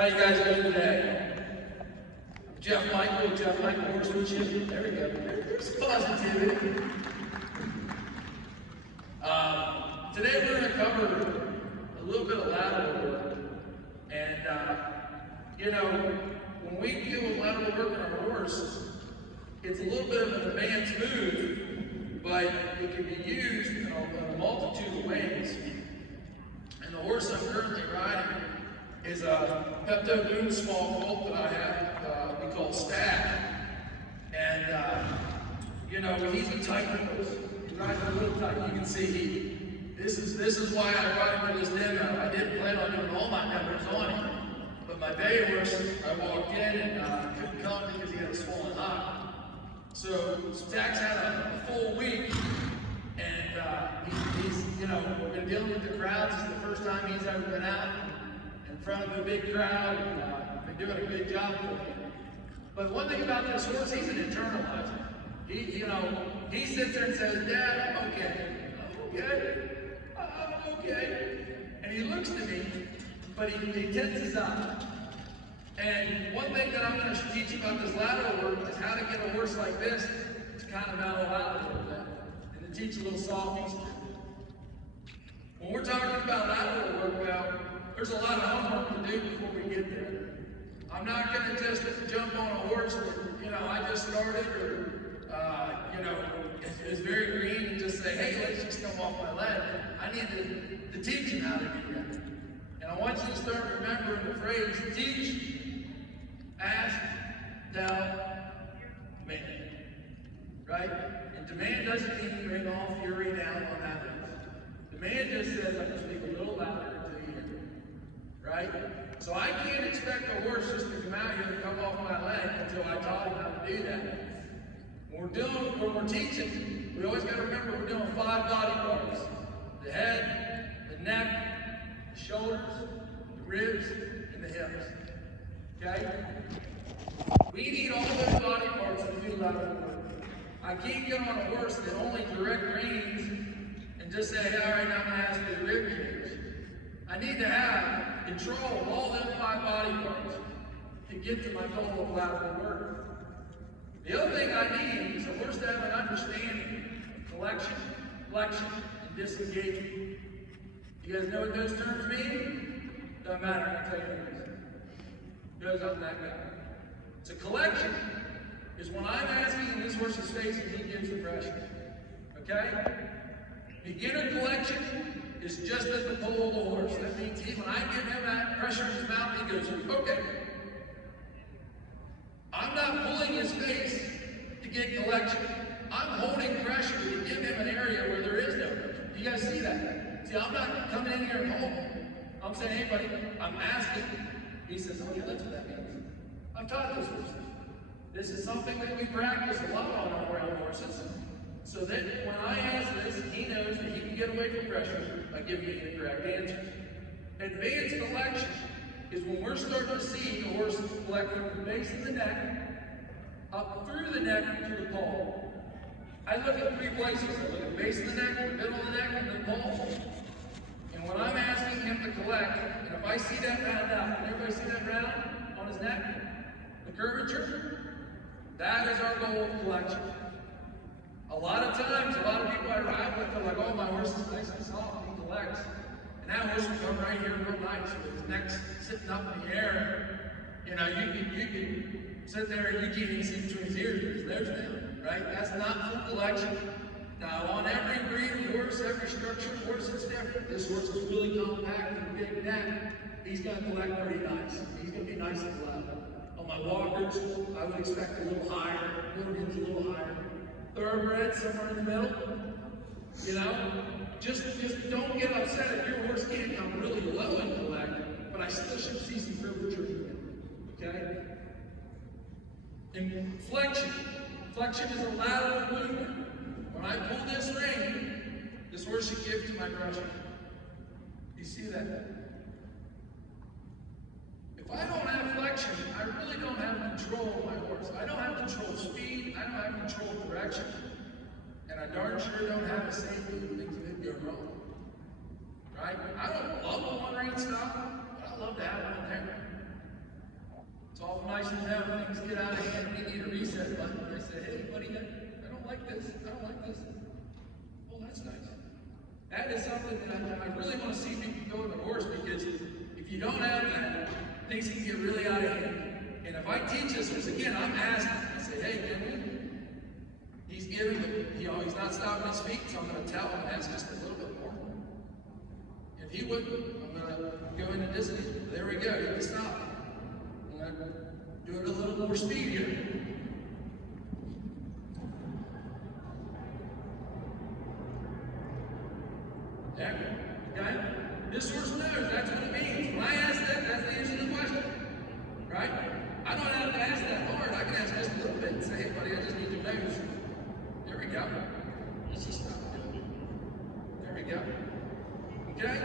How you guys doing today? Jeff Michael horsemanship. There we go. There's positivity. Today we're going to cover a little bit of lateral work. And, when we deal with lateral work on our horse, it's a little bit of an advanced move, but it can be used in a multitude of ways. And the horse I'm currently riding is a Pepto-Boom small colt that I have, we call Stack. And, he's a tight horse. He rides a little tight. You can see this is why I brought him for this demo. I didn't plan on doing all my numbers on him. But my bay horse, I walked in and couldn't come because he had a swollen eye. So Stack's had a full week, and he's been dealing with the crowds. It's the first time he's ever been out in front of a big crowd, and been doing a good job for him. But one thing about this horse, he's an internalizer. He sits there and says, "Dad, I'm okay. And he looks to me, but he tenses up. And one thing that I'm going to teach you about this lateral work is how to get a horse like this to kind of mellow out a little bit, and to teach a little softies. When we're talking about lateral work, well, there's a lot of homework to do before we get there. I'm not going to just jump on a horse that, I just started, or, it's very green and just say, hey, let's just come off my leg. I need to teach him how to do that. And I want you to start remembering the phrase, teach, ask, tell, demand. Right? And demand doesn't mean bring all fury down on that horse. Demand just says, I'm going to speak a little louder until you hear me. Right? So I can't expect a horse just to come out here and come off my leg until I taught him how to do that. When we're teaching, we always got to remember we're doing 5 body parts. The head, the neck, the shoulders, the ribs, and the hips. Okay? We need all those body parts to do lateral work. I can't get on a horse that only direct reins and just say, all right, now I'm going to ask for the rib cage. I need to have control of all those 5 body parts to get to my goal of lateral work. The other thing I need is a horse to have an understanding of collection, flexion, and disengagement. You guys know what those terms mean? Doesn't matter, I'll tell you what it is. Goes up that guy. So collection is when I'm asking in this horse's face and he gives the pressure. Okay? Beginner collection is just at the pole of the horse. That means when I give him that pressure in his mouth, he goes, okay. I'm not pulling his face to get collection. I'm holding pressure to give him an area where there is no pressure. Do you guys see that? See, I'm not coming in here and holding. I'm saying, hey buddy, I'm asking. He says, oh yeah, that's what that means. I've taught this horse. This is something that we practice a lot on our round horses. So that when I ask this, he knows that he can get away from pressure by giving me the correct answer. Advanced collection is when we're starting to see the horse collect from the base of the neck, up through the neck to the pole. I look at 3 places. I look at the base of the neck, the middle of the neck, and the pole. And when I'm asking him to collect, and if I see that round out, can everybody see that round on his neck? The curvature? That is our goal of collection. A lot of times, a lot of people I ride with, they're like, oh, my horse is nice and soft, he collects. And that horse will come right here real nice with his neck sitting up in the air. You can sit there and you can't even see between his ears because there's down, right? That's not full collection. Now, on every breed of horse, every structure of horse, it's different. This horse is really compact and big neck. He's going to collect pretty nice. He's going to be nice and loud. On my walkers, I would expect a little higher. Milligan's a little higher. Thoroughbred, somewhere in the middle. Just don't get upset if your horse can't come really low and collect, but I still should see some curvature in it. Okay? And flexion is a lateral movement. When I pull this rein, this horse should give to my pressure. You see that? If I don't have flexion, I really don't have control of my horse. I don't have control of speed, I don't have control of direction. And I darn sure don't have a safety when things could go wrong. Right? I don't love a one-rein stop, but I love to have one there. Oftentimes things get out of hand, we need a reset button. And I say, hey buddy, I don't like this, I don't like this. Oh, that's nice. That is something that I really want to see people go in the course, because if you don't have that, things can get really out of hand. And if I teach this, because again, I'm asking, I say, hey, Denny, he's giving it, he's not stopping his feet, so I'm going to tell him that's just a little bit more. If he wouldn't, I'm going to go into distance. There we go, you can stop. I'm going to do it a little more speed here. Okay? This horse knows, that's what it means. When I ask that, that's the answer to the question. Right? I don't have to ask that hard. I can ask just a little bit and say, hey buddy, I just need your nose. There we go. Let's just stop doing it. There we go. Okay?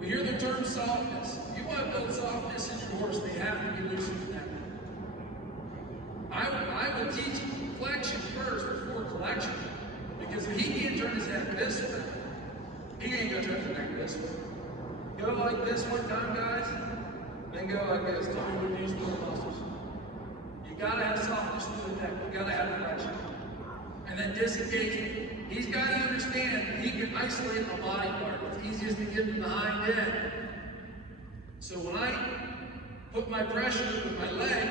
We hear the term softness. If you want to build softness in your horse, they have to be loosened in that. I will teach flexion first before collection. Because if he can't turn his head this way, he ain't gonna turn his neck this way. Go like this one time, guys, then go like this. Tell me what these little muscles. You gotta have softness through the neck. You gotta have flexion. And then disengagement. He's got to understand he can isolate a body part. It's easiest to get from the hind end. So when I put my pressure with my leg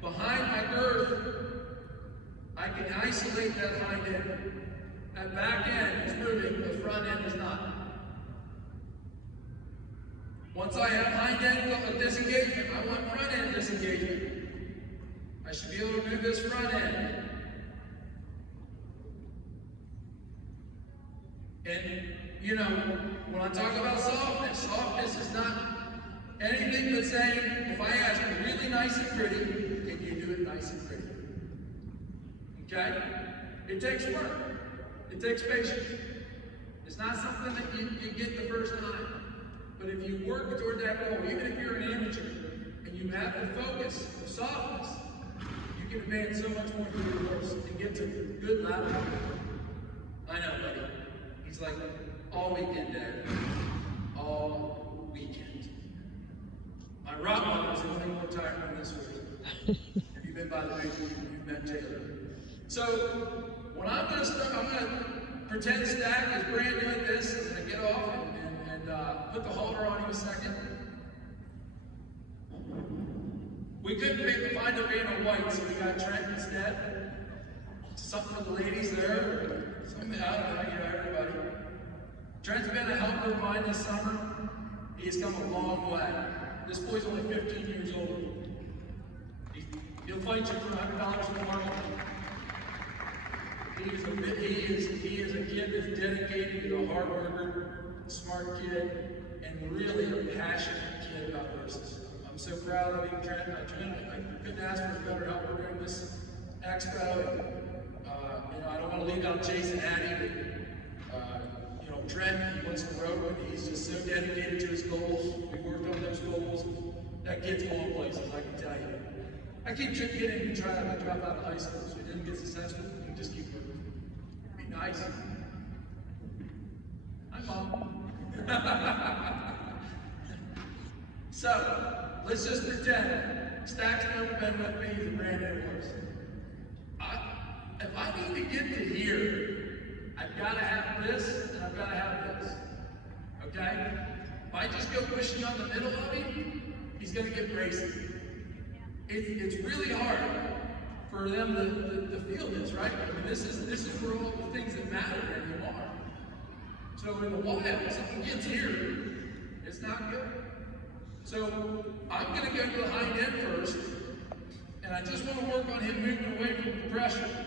behind my girth, I can isolate that hind end. That back end is moving, the front end is not. Once I have hind end disengagement, I want front end disengagement. I should be able to move this front end. And, when I talk about softness, softness is not anything but saying, if I ask you really nice and pretty, can you do it nice and pretty? Okay? It takes work. It takes patience. It's not something that you get the first time. But if you work toward that goal, even if you're an amateur, and you have the focus of softness, you can advance so much more through your horse and get to good lateral. I know, buddy. He's like, all weekend, Dad. All weekend. My Rottweiler is only more tired than this horse. Have you been by the big one? You've met Taylor. So, when I'm going to start, I'm going to pretend stack is brand new at this. I'm going to get off and put the halter on in a second. We couldn't find a van of white, so we got Trent instead. Something for the ladies there. Something, I don't know, everybody. Trent's been a helper of mine this summer. He's come a long way. This boy's only 15 years old. He'll fight you for $100 more. He is a kid that's dedicated, he's a hard worker, smart kid, and really a passionate kid about horses. I'm so proud of him, Trent. I couldn't ask for a better helper during this expo. I don't want to leave out Jason Addy, but Trent, he wants to rope, and he's just so dedicated to his goals. We worked on those goals. That kid's going places, I can tell you. I keep getting him to try to drop out of high school, so he didn't get successful. He can just keep working. Be nice. Hi, Mom. So, let's just pretend Stack's never been with me, he's a brand new horse. If I need to get to here, I've got to have this, and I've got to have this. Okay? If I just go pushing on the middle of him, he's going to get racy. It's really hard for them to feel this, right? I mean, this is where all the things that matter in you are. So in the wild, if something gets here, it's not good. So I'm going to go to the hind end first, and I just want to work on him moving away from the pressure.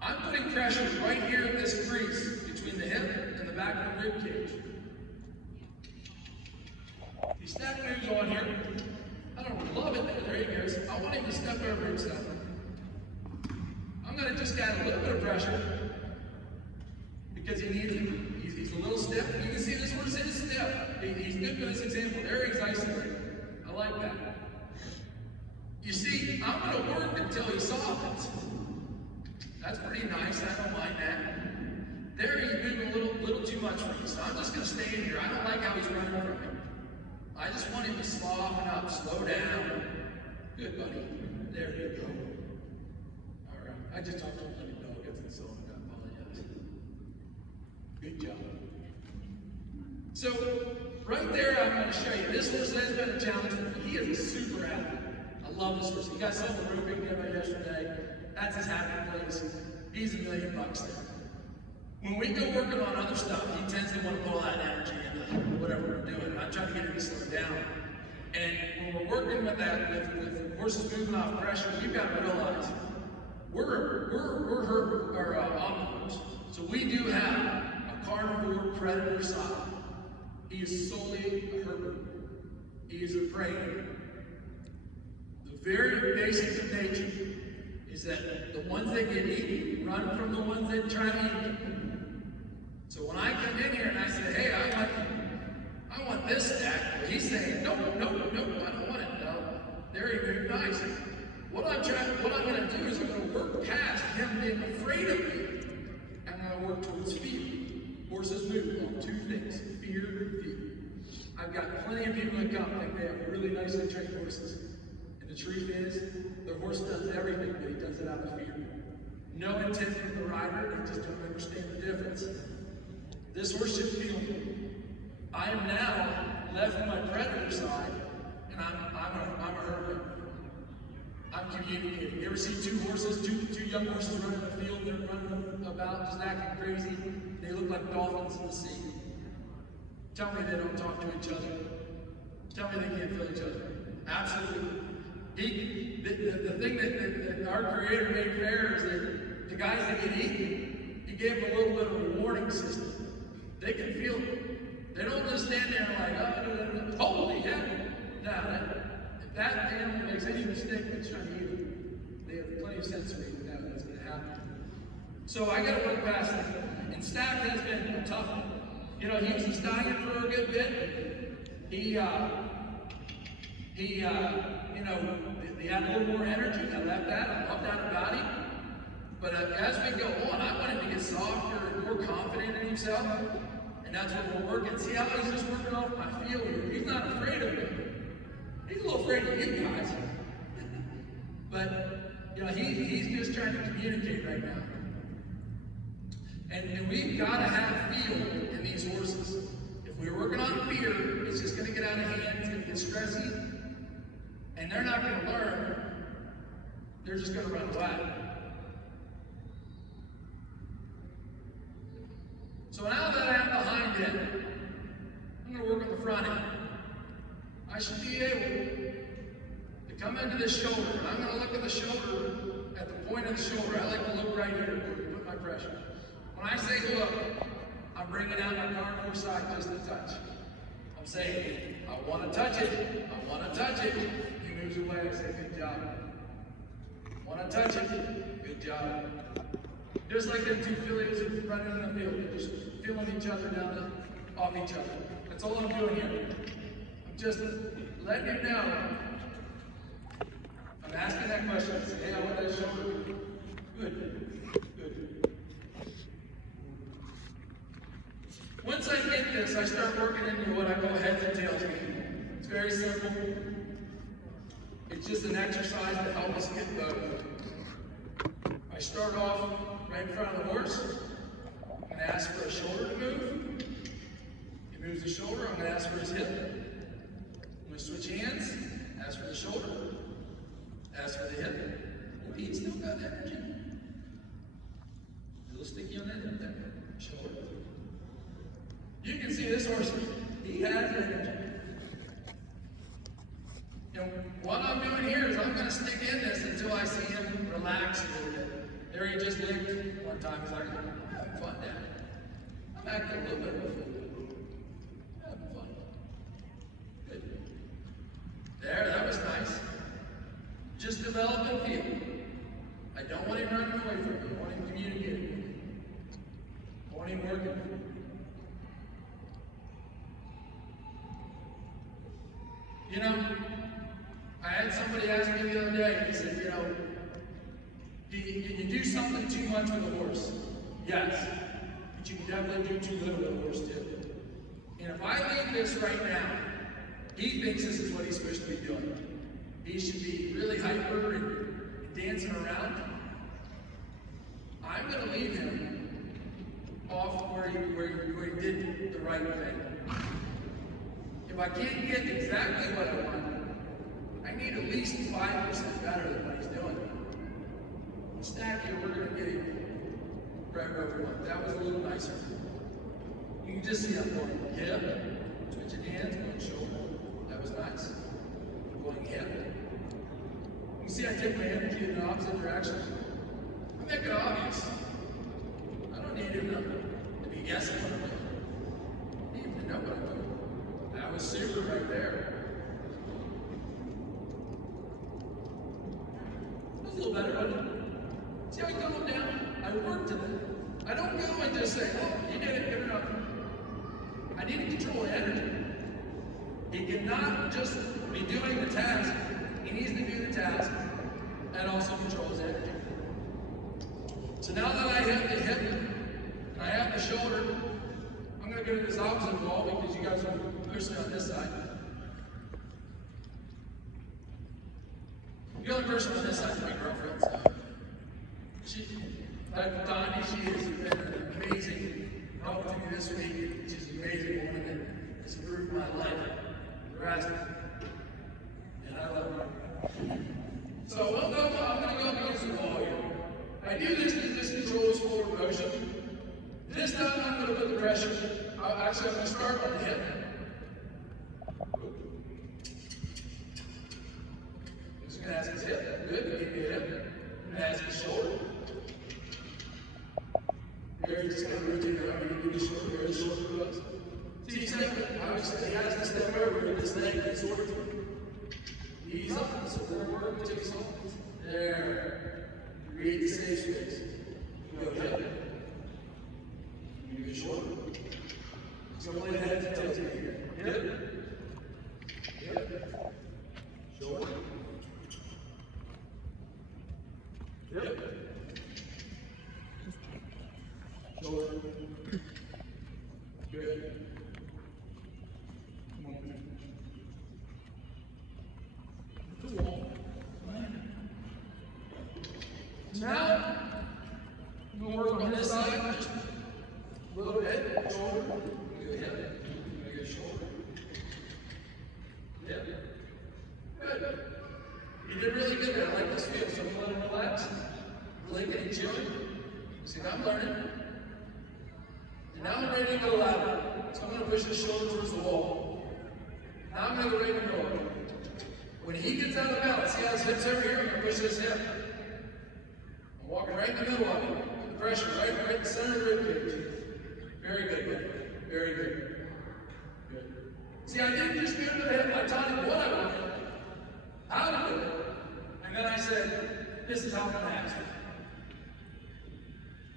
I'm putting pressure right here at this crease between the hip and the back of the rib cage. He step moves on here. I don't love it there he goes. I want him to step over himself. I'm going to just add a little bit of pressure because he needs it. He's a little stiff. You can see this horse is stiff. He's good for this example. There he's isolated. I like that. You see, I'm going to work until he softens. That's pretty nice. I don't mind that. There he's moving a little too much for me. So I'm just going to stay in here. I don't like how he's running from me. I just want him to soften up, slow down, Good, buddy. There you go. All right. I just talked to him like a dog gets insulted. I apologize. Good job. So, right there, I'm going to show you. This horse has been a challenge for me. He is a super athlete. I love this horse. You guys saw the roping demo yesterday. That's his happy place. He's $1 million there. When we go working on other stuff, he tends to want to pull that energy into whatever we're doing. I'm trying to get him to slow down. And when we're working with that, with horses moving off pressure, you've got to realize we're omnivores. So we do have a carnivore predator side. He is solely a herbivore. He is a prey. The very basics of nature is that the ones that get eaten run from the ones that try to eat them. So when I come in here and I say, hey, I want this stack, well, he's saying, nope, I don't want it. No, very nice. What I'm going to do is I'm going to work past him being afraid of me. I'm going to work towards fear. Horses move on two things, fear and fear. I've got plenty of people that come think they have really nicely trained horses. And the truth is, the horse does everything, but he does it out of fear. No intent from the rider, they just don't understand the difference. This horse should feel me. I am now left on my predator side, and I'm a hermit. I'm communicating. You ever see two young horses running in the field, they're running about, just acting crazy? They look like dolphins in the sea. Tell me they don't talk to each other. Tell me they can't feel each other. Absolutely. The thing that our Creator made fair is that the guys that get eaten, He gave them a little bit of a warning system. They can feel it. They don't just stand there and like, holy hell. Now, if that animal makes any mistake when it's trying to eat it, they have plenty of sensory to know what's going to happen. So I got to work past it. And Stack has been a tough one. You know, he was a stallion for a good bit. He had a little more energy. I left that. I love that about him. But as we go on, I want him to get softer and more confident in himself. And that's what we're working. See how he's just working off my feel here? He's not afraid of me. He's a little afraid of you guys. But, you know, he's just trying to communicate right now. And we've got to have feel in these horses. If we're working on fear, it's just going to get out of hand. It's going to get stressy. And they're not going to learn. They're just going to run away. So now that I'm behind it, I'm going to work on the front end. I should be able to come into this shoulder, and I'm going to look at the shoulder, at the point of the shoulder. I like to look right here where to put my pressure. When I say look, I'm bringing out my carnivore side just a touch. I'm saying, I want to touch it. I want to touch it. He moves away. I say, good job. Want to touch it. Good job. Just like the two fillies running in the field. They're just feeling each other down off each other. That's all I'm doing here. I'm just letting you know. I'm asking that question. I say, hey, I want that shoulder. Good. Good. Once I get this, I start working into what I call heads and tails game. It's very simple. It's just an exercise to help us get both. I start off right in front of the horse. I'm going to ask for a shoulder to move. He moves the shoulder. I'm going to ask for his hip. I'm going to switch hands. Ask for the shoulder. Ask for the hip. Oh, he's still got energy. A little sticky on that hip there. Shoulder. You can see this horse. He has energy. And what I'm doing here is I'm going to stick in this until I see him relax a little bit. There he just licked one time. He's like, I'm having fun, Dad. I'm acting a little bit of a fool. I'm having fun. Good. There, that was nice. Just develop and feel. I don't want him running away from me. I want him communicating with me. I want him working with me. You know, I had somebody ask me the other day, he said, you know, can you do something too much with a horse? Yes, but you can definitely do too little with a horse too. And if I leave this right now, he thinks this is what he's supposed to be doing. he should be really hyper and dancing around. I'm going to leave him off where he did the right thing. If I can't get exactly what I want, I need at least 5% better than what he's doing. Stack here, we're going to get him right where we want. That was a little nicer. You can just see I'm going hip, switching hands, going shoulder. That was nice. Going hip. You see I take my energy in the opposite direction. I make it obvious. I don't need him to be guessing what I'm doing. I need him to know what I'm doing. That was super right there. That was a little better, wasn't it? See how I calm down? I work to that. I don't go and just say, oh, you did it, good enough. I need to control energy. He cannot just be doing the task. He needs to do the task and also control his energy. So now that I have the hip and I have the shoulder, I'm going to go to this opposite wall because you guys are pushing on this side. The only person on this side is my girlfriend. So Donnie, she has been an amazing help to me this week. She's an amazing woman that has improved my life drastically. And I love her. So I'm going to go against the wall here. I do this because this controls forward motion. This time I'm going to put the pressure. Actually, I'm going to start on the hip. He's going to ask his hip. Good. Give me a hip. I'm going to ask his shoulder. Here, he's just going to rotate around. You're going to do the shoulder. Where the shoulder goes. See, he's saying that obviously he has to step over in this leg and sort of ease up. So we're working to take some. There. Create the safe space. Go hip. You get shoulder. So I'm going to head to tilt here. Hip. Hip. Shoulder. Hip. Shoulder. Good. Come on. Cool. Now, I'm going to work on this side just a little bit. Shoulder. Good hip. Good shoulder. Hip. Good. You did really good there. I like this feel. So I'm going to let him relax. Blinking and chilling. See, I'm learning. And now I'm ready to go lateral. So I'm going to push the shoulder towards the wall. Now I'm going to go right and roll. When he gets out of balance, see how his hip's over here? I'm going to push this hip. I'm walking right in the middle of it. Put the pressure right in the center of the ribcage. Very good, buddy. Very good. Good. See, I didn't just do the hip. I taught him what I wanted, how to do it. And then I said, this is how I'm going to ask it.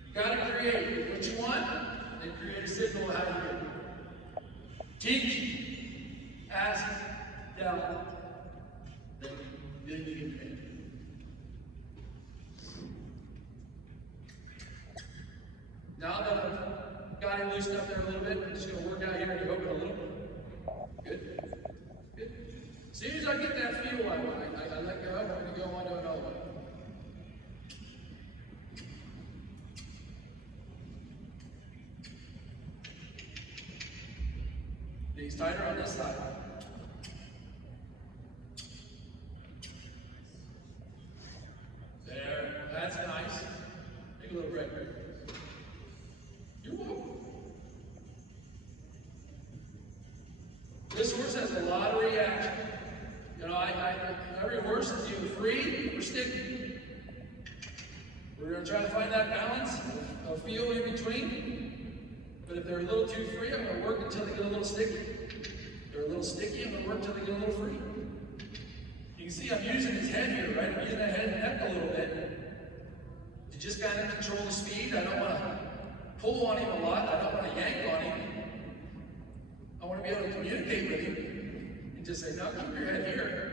You got to create what you want, and create a signal of how you do it. Teach, ask, tell, then you can command. Now that I've got him loosened up there a little bit, I'm just going to work out here and open a little bit. Good. Good. As soon as I get that feel, I let go, I'm going to go on to another one. He's tighter on this side. There, that's nice. Take a little break. You're welcome. This horse has a lot of reaction. You know, every horse is either free or sticky. We're going to try to find that balance of feel in between. But if they're a little too free, I'm going to work until they get a little sticky. If they're a little sticky, I'm going to work until they get a little free. You can see I'm using his head here, right? I'm using that head and neck a little bit to just kind of control the speed. I don't want to pull on him a lot. I don't want to yank on him. I want to be able to communicate with him and just say, no, keep your head here.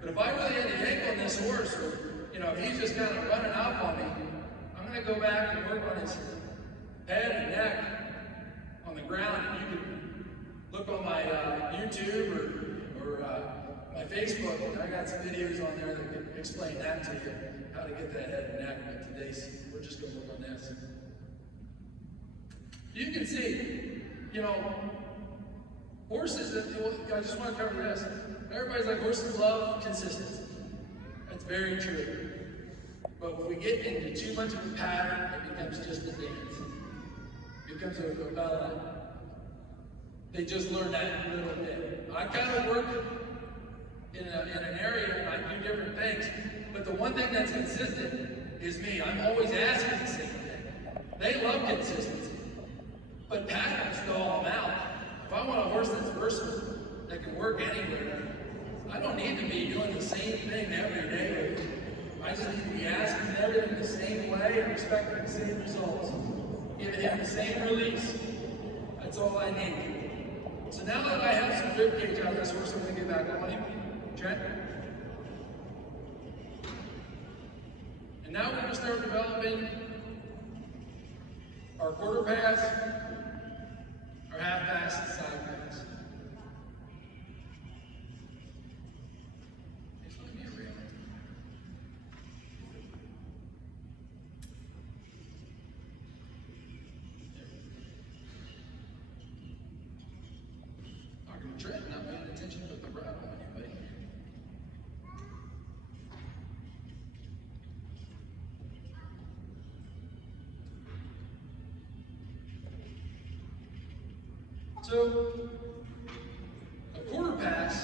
But if I really had to yank on this horse, or, you know, if he's just kind of running off on me, I'm going to go back and work on his head and neck on the ground. And you can look on my YouTube or my Facebook, and I got some videos on there that can explain that to you, how to get that head and neck, but today we're just going to work on this. You can see, you know, horses, I just want to cover this. Everybody's like, horses love consistency. That's very true. But if we get into too much of a pattern, it becomes just a dance. It becomes a ballet. They just learn that a little bit. I kind of work in an area and I do different things, but the one thing that's consistent is me. I'm always asking the same thing. They love consistency, but patterns stall them out. If I want a horse that's versatile, that can work anywhere, I don't need to be doing the same thing every day. I just need to be asking everything the same way and expecting the same results. Giving him the same release. That's all I need. So now that I have some rib cage out of this horse, I'm going to get back on him. Trent. And now we're going to start developing our quarter pass, our half pass, and side pass. Trent not paying attention to the route on anybody. So, a quarter pass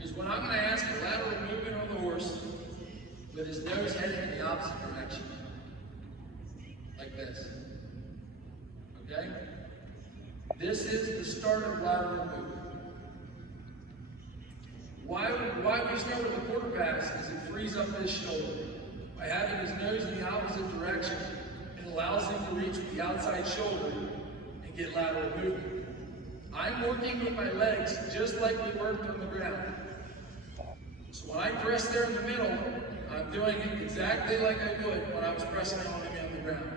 is when I'm going to ask a lateral movement on the horse with his nose heading in the opposite direction. Like this. Okay? This is the start of lateral movement. Why we start with the quarter pass is it frees up his shoulder. By having his nose in the opposite direction, it allows him to reach the outside shoulder and get lateral movement. I'm working with my legs just like we worked on the ground. So when I press there in the middle, I'm doing it exactly like I would when I was pressing on him on the ground.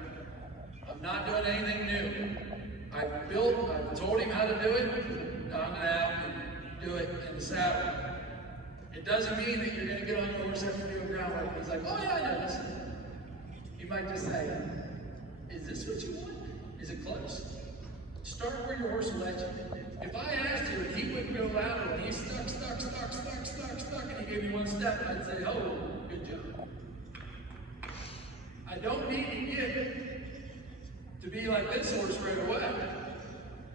I'm not doing anything new. I've told him how to do it, now I'm going to have him do it in the saddle. It doesn't mean that you're going to get on your horse after doing ground work. He's like, oh yeah, I know this. You might just say, is this what you want? Is it close? Start where your horse will let you. If I asked you and he wouldn't go lateral and he's stuck, and he gave me one step, I'd say, oh, good job. I don't need to get to be like this horse right away.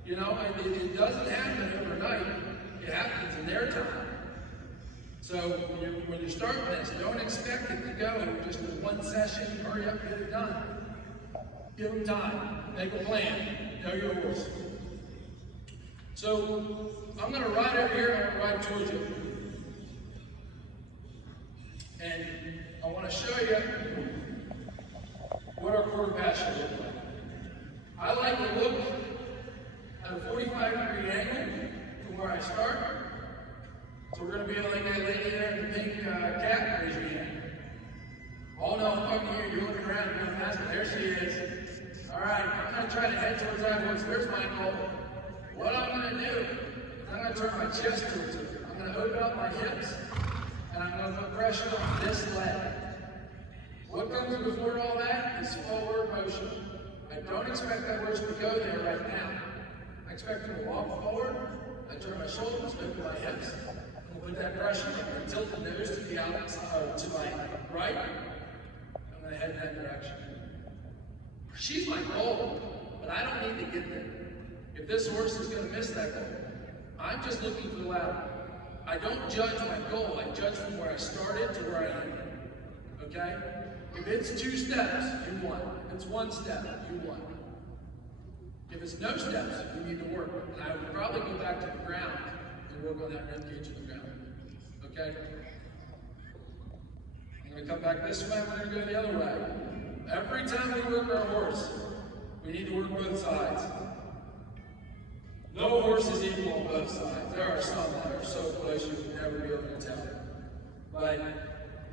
You know, it doesn't happen overnight. It happens in their time. So when you're starting this, don't expect it to go just in one session, hurry up, get it done. Give them time, make a plan, know your horse. So I'm going to ride over here and I'm going to ride towards you. And I want to show you what our quarter pass should look like. I like to look at a 45-degree angle from where I start. So we're going to be like that lady there in the pink cap, raise your hand. Oh no, I'm talking to you, you're looking around, you're going past me. There she is. Alright, I'm going to try to head towards that horse. There's my goal. What I'm going to do is I'm going to turn my chest towards her. I'm going to open up my hips, and I'm going to put pressure on this leg. What comes before all that is forward motion. I don't expect that horse to go there right now. I expect him to walk forward. I turn my shoulders, open my hips. Put that pressure, I'm going to tilt the nose to the outside, to my right. I'm going to head in that direction. She's my goal, but I don't need to get there. If this horse is going to miss that goal, I'm just looking for the lateral. I don't judge my goal, I judge from where I started to where I am. Okay? If it's 2 steps, you won. If it's 1 step, you won. If it's no steps, you need to work. And I would probably go back to the ground and work on that rib cage in the ground. Okay? I'm going to come back this way, we're going to go the other way. Every time we work our horse, we need to work both sides. No horse is equal on both sides. There are some that are so close you can never be able to tell. But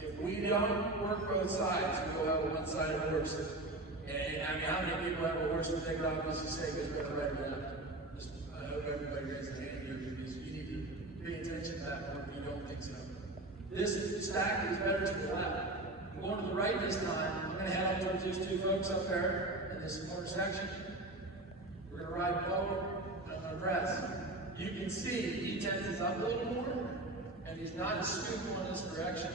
if we don't work both sides, we will have a one-sided horse. And I mean, how many people have a horse that they can obviously say goes better right or left? I hope everybody raises their hand here because you need to pay attention to that. think so. This stack is better to the left. I'm going to the right this time. I'm going to head up towards these two folks up there in this corner section. We're going to ride forward, and I'm going to press. You can see he tenses up a little more, and he's not as scoop on this direction.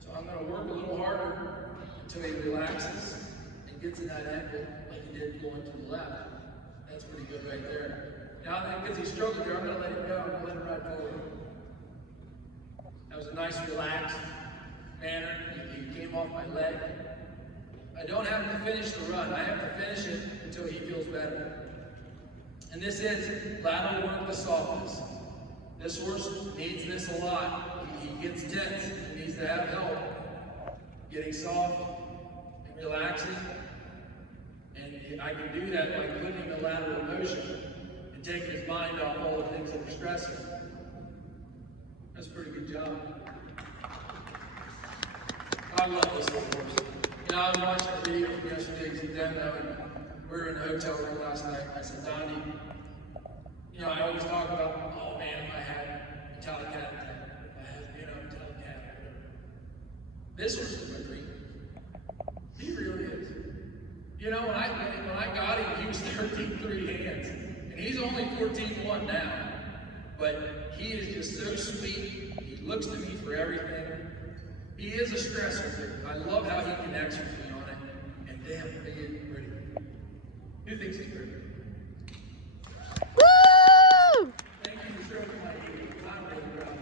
So I'm going to work a little harder until he relaxes and gets in that angle like he did going to the left. That's pretty good right there. Now, because he's struggling there, I'm going to let him go. I'm going to let him ride forward. That was a nice, relaxed manner. He came off my leg. I don't have to finish the run. I have to finish it until he feels better. And this is lateral work with softness. This horse needs this a lot. He gets tense. He needs to have help getting soft and relaxing. And I can do that by putting him in lateral motion and taking his mind off all the things that are stressing. That's a pretty good job. I love this little horse. You know, I was watching a video from yesterday's demo, and we were in a hotel room last night. I said, Donnie, you know, I always talk about, oh man, if I had metallic cat, if I had, metallic cat, whatever. This horse is my dream. He really is. You know, when I got him, he was 13.3 hands, and he's only 14.1 now. But he is just so sweet. He looks to me for everything. He is a stressor. I love how he connects with me on it. And damn, he is pretty. Who thinks he's pretty? Woo! Thank you for stroking my knee. I'm really proud of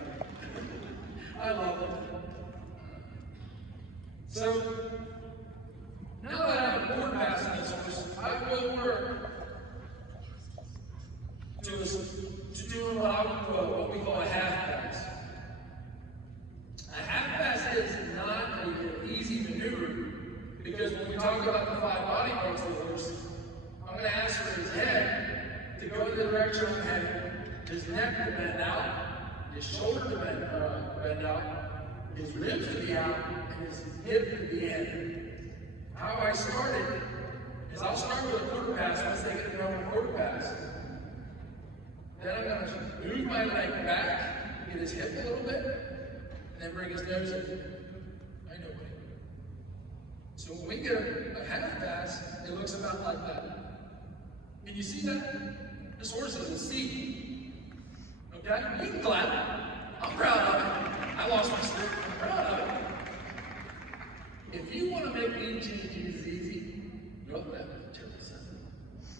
him. I love him. So, now that I have a Quaterpass in this horse, I will work to doing what we call a half-pass. A half-pass is not an easy maneuver because when we talk about the 5 body parts of the horse, I'm going to ask for his head to go in the direction I'm heading, his neck to bend out, his shoulder to bend out, his ribs to be out, and his hip to be in. How I started is I'll start with a Quaterpass once they get to know a Quaterpass. Then I'm going to move my leg back, get his hip a little bit, and then bring his nose in. I know what he did. So when we get a half pass, it looks about like that. Can you see that? This horse doesn't see. Okay? You can clap. I'm proud of it. I lost my stick. I'm proud of it. If you want to make lead changes easy, go up that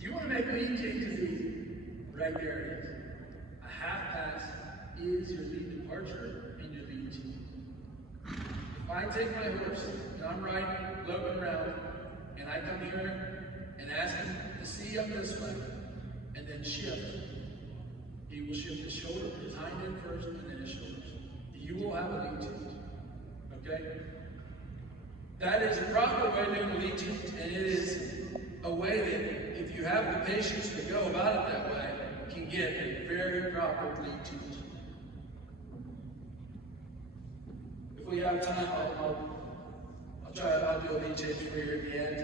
you want to make lead changes easy, right there it is. A half pass is your lead departure and your lead change. If I take my horse and I'm riding, loping around, and I come here and ask him to see up this way, and then shift, he will shift his shoulder, his hind end first, and then his shoulders. You will have a lead change. Okay? That is a proper way to do a lead change, and it is a way that, if you have the patience to go about it that way, can get a very proper lead change. If we have time, I'll do a lead change for you at the end.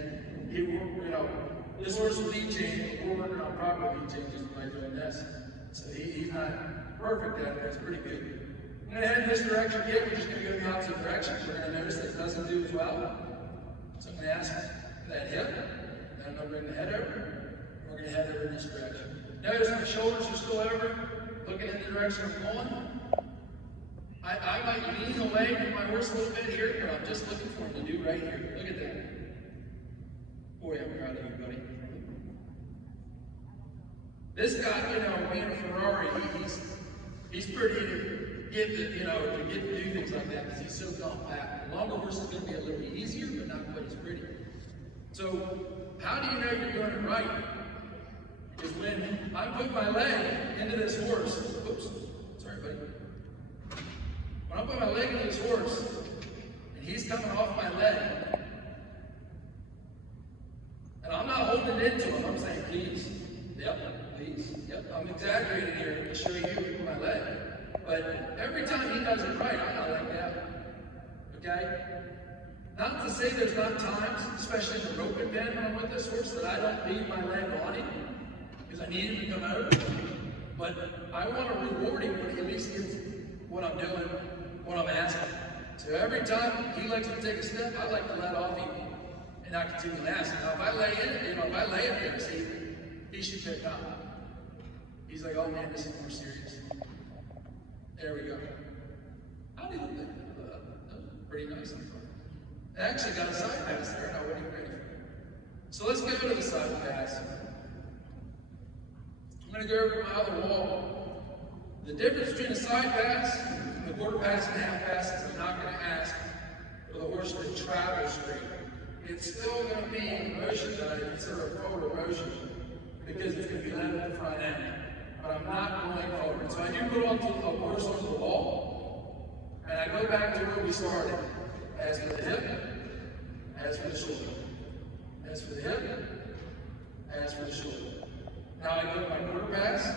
This horse will lead change, but we're working on proper lead changes by doing this. So he's not perfect at it, but it's pretty good. I'm going to head in this direction again. We're just going to go in the opposite direction. We're going to notice that it doesn't do as well. So I'm going to ask for that hip. Then I'm going to bring the head over. We're going to head over in this direction. Notice my shoulders are still over, looking in the direction I'm going. I might lean away from my horse a little bit here, but I'm just looking for him to do right here. Look at that. Boy, I'm proud of you, buddy. This guy, being a Ferrari, he's pretty to get to do things like that because he's so compact. The longer horse is going to be a little easier, but not quite as pretty. So, how do you know you're doing it right? Is when I put my leg into this horse. Oops, sorry, buddy. When I put my leg into this horse, and he's coming off my leg, and I'm not holding it into him, I'm saying, please. Yep, please. Yep, I'm exaggerating here to show you with my leg. But every time he does it right, I'm not like that. Okay? Not to say there's not times, especially in the roping pen when I'm with this horse, that I don't leave my leg on him, because I need him to come over. But I want to reward him when he at least gets what I'm doing So every time he likes to take a step, I like to let off him and not continue last. Now if I lay it, if I lay it there, see, he should pick up. He's like, oh man, this is more serious. There we go. How did he do that? That was pretty nice. I actually got a side pass there, and I wasn't ready for it. So let's go to the side pass. I'm going to go over my other wall. The difference between a side pass, the quarter pass, and half pass is I'm not going to ask for the horse to travel straight. It's still going to be a motion that I consider a forward motion because it's going to be led at the front end. But I'm not going forward. So I do put onto a horse onto the wall, and I go back to where we started. As for the hip, as for the shoulder. As for the hip, as for the shoulder. Now I go to my quarter pass.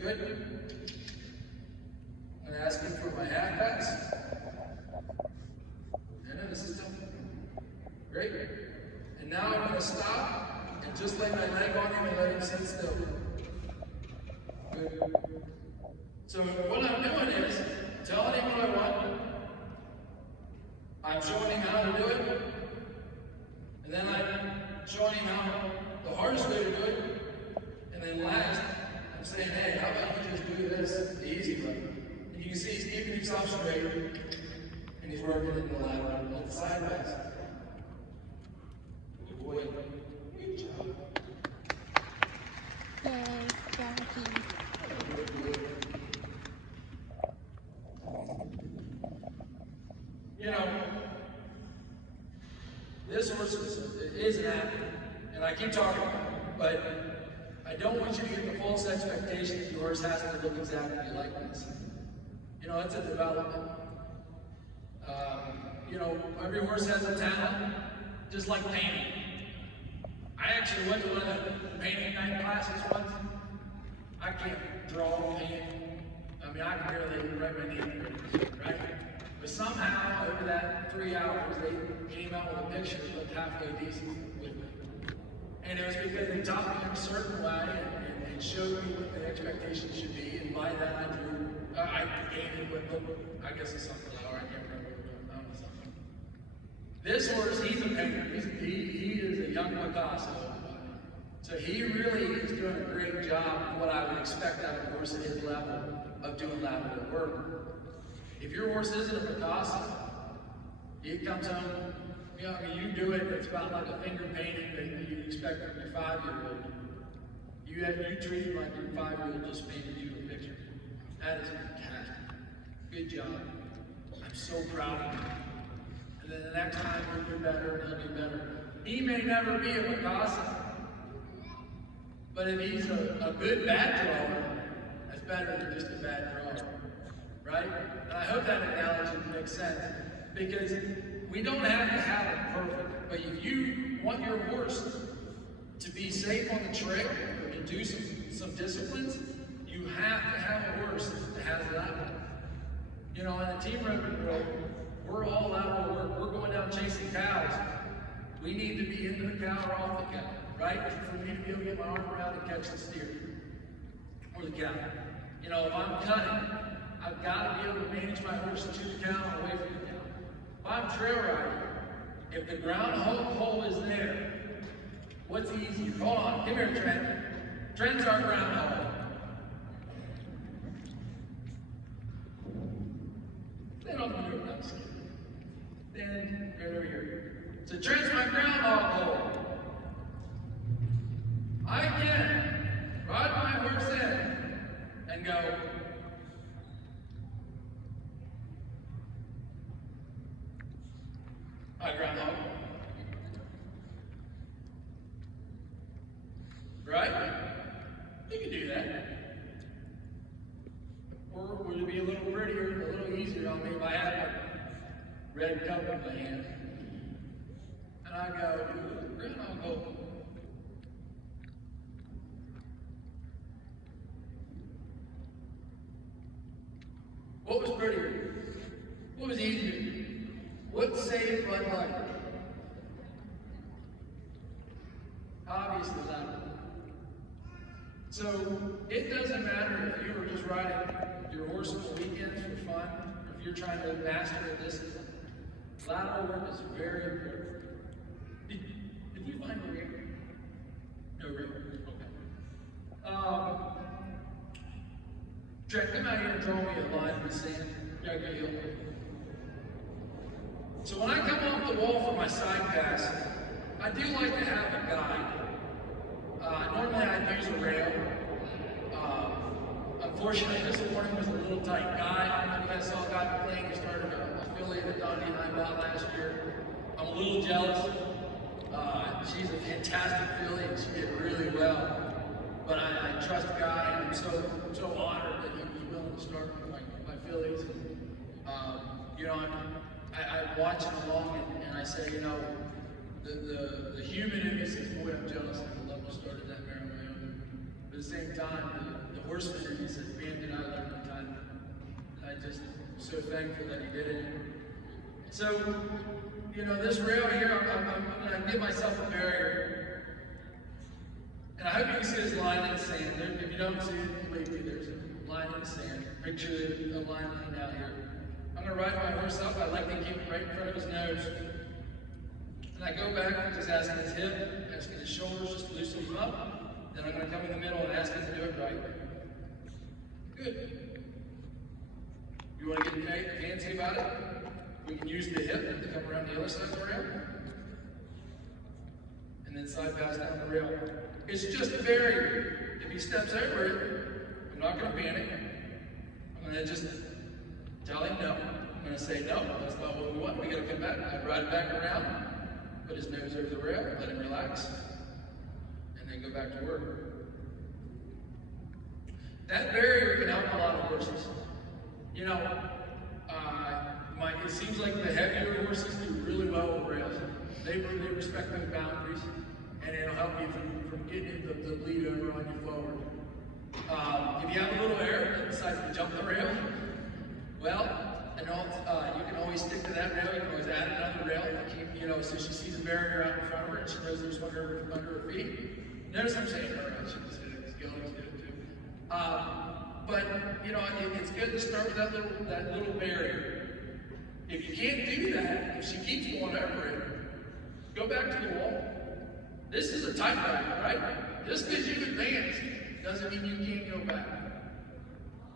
Good. I'm asking for my half pass. And this is tough. Great. And now I'm going to stop and just lay my leg on him and let him sit still. Good. So what I'm doing is telling him what I want. I'm showing him how to do it. And then I'm showing him how the hardest way to do it. And then last, I'm saying, hey, how about you just do this the easy way? And you can see he's keeping himself straight. And he's working in the lateral with the sideways. Good boy. Good job. Yay, Jackie. You know, this horse is an athlete, and I keep talking about it, but I don't want you to get the false expectation that your horse has to look exactly like this. You know, it's a development. You know, every horse has a talent, just like painting. I actually went to one of the painting night classes once. I can't draw, paint. I mean, I can barely write my name, right? But somehow, over that 3 hours, they came out with a picture that looked halfway decent with me. And it was because they taught me in a certain way and showed me what the expectations should be. And by that, I painted with them. I guess it's sunflower. I can't remember what it was. Something. This horse, he's a painter. He is a young Picasso. So he really is doing a great job of what I would expect out of a horse at his level of doing lateral work. If your horse isn't a Picasso, he comes home, you know, I mean, you do it, it's about like a finger painting that you expect from your 5-year-old. You treat him like your 5-year-old just painted you a picture. That is fantastic. Good job. I'm so proud of you. And then the next time he'll do better and he'll do better. He may never be a Picasso, but if he's a good bad drawer, that's better than just a bad drawer. Right? And I hope that analogy makes sense. Because we don't have to have it perfect, but if you want your horse to be safe on the trail or to do some disciplines, you have to have a horse that has lateral. You know, in the team roping world, we're all lateral work. We're going down chasing cows. We need to be into the cow or off the cow, right? For me to be able to get my arm around and catch the steer or the cow. You know, if I'm cutting, I've got to be able to manage my horse to the cow and away from the cow. If I'm trail riding, if the ground hole is there, what's easier? Hold on, come here, Trent. Trent's our ground hole. Then I'm going to go around. Then right over here. So Trent's my groundhog hole. I can ride my horse in and go. Hi, groundhog. Right? You can do that. Or would it be a little prettier, a little easier on me if I had a red cup in my hand? And I go, groundhog go. What was prettier? What was easier? What saved my life? Obviously that. So it doesn't matter if you were just riding your horse on the weekends for fun you're trying to master a discipline. Lateral work is very important. Did we find a ring? No ring. Okay. Trent, come out here and draw me a line in the sand. Yeah, go heel. So when I come off the wall for my side pass, I do like to have a guide. Normally I'd use a rail. Unfortunately, this morning was a little tight. Guy, I don't know if you guys saw a guy playing who started an affiliate at Dundee and I bought last year. I'm a little jealous. She's a fantastic filly and she did really well. But I trust Guy and I'm so honored that he was willing to start with my fillies. You know, I watch him along and I say, you know, the human in me says, boy, I'm jealous. I'd love to start that mare on my own. But at the same time, the horseman in me says, man, did I learn the time. I just am so thankful that he did it. So, you know, this rail here, I'm going to give myself a barrier. And I hope you can see this line in the sand. If you don't see it, believe me, there's a line in the sand. Picture a line laying out here. I'm going to ride my horse up. I like to keep it right in front of his nose. And I go back and just asking his hip, asking his shoulders, just loosen him up. Then I'm going to come in the middle and ask him to do it right. Good. You want to get fancy about it? We can use the hip to come around the other side of the rail. And then side pass down the rail. It's just a barrier. If he steps over it, I'm not going to panic. I'm going to just tell him no. I'm going to say no, that's not what we want. We got to come back. I ride back around, put his nose over the rail, let him relax, and then go back to work. That barrier can help a lot of horses. You know, it seems like the heavier horses do really well with rails. They respect those boundaries, and it'll help you from getting the bleed over on you forward. If you have a little air that decides to jump the rail, well, you can always stick to that rail. You can always add another rail. You know, so she sees a barrier out in front of her, and she knows there's one under her feet. Notice I'm saying her. I should say it. Skeletons do it too. But you know, it's good to start with that little barrier. If you can't do that, if she keeps going over it, go back to the wall. This is a tightrope, right? Just because you've advanced doesn't mean you can't go back.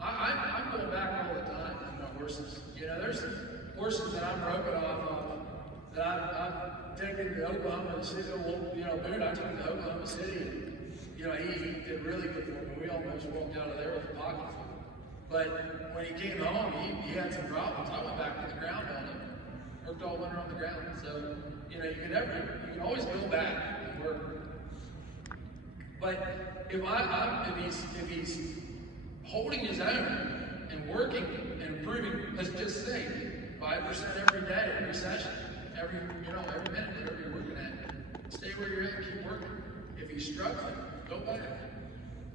I'm going back all the time on my horses. You know, there's horses that I'm roping off of that I've taken to Oklahoma City. You know, Boone, I took him to Oklahoma City. And, you know, he did really good for me. We almost walked out of there with a pocket full. But when he came home, he had some problems. I went back to the ground on him. Worked all winter on the ground. So, you know, you can always go back and work. But if he's holding his own and working and improving, let's just say 5% every day, every session, every minute, whatever you're working at, stay where you're at and keep working. If he's struggling, go back.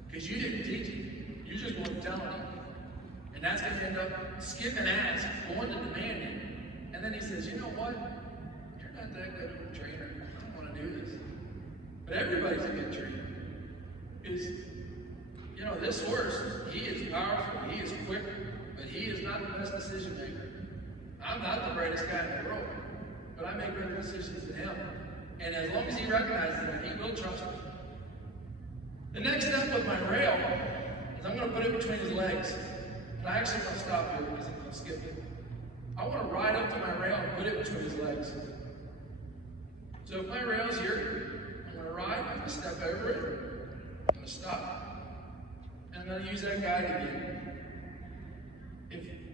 Because you didn't teach him. You just weren't telling him. And that's going to end up skipping ass, going to demanding. And then he says, you know what? You're not that good of a trainer. I don't want to do this. But everybody's a good trainer. You know, this horse, he is powerful, he is quick, but he is not the best decision maker. I'm not the brightest guy in the world, but I make better decisions than him. And as long as he recognizes that, he will trust me. The next step with my rail is I'm going to put it between his legs. And I actually want to stop here because I'm skipping. I want to ride up to my rail and put it between his legs. So if my rail's here, I'm going to ride, I'm going to step over it, I'm going to stop. And I'm going to use that guide again.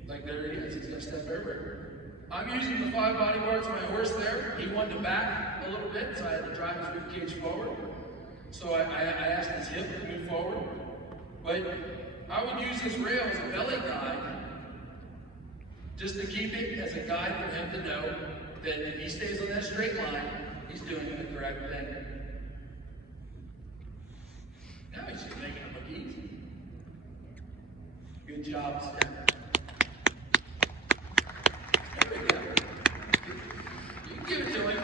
Like there he is, he's going to step over it. I'm using the 5 body parts of my horse there. He wanted to back a little bit, so I had to drive his rib cage forward. So I asked his hip to move forward. But I would use this rail as a belly guide, just to keep it as a guide for him to know that if he stays on that straight line, he's doing the correct thing. Now he's just making it look easy. Good job, Steph. There we go. You can give it to him.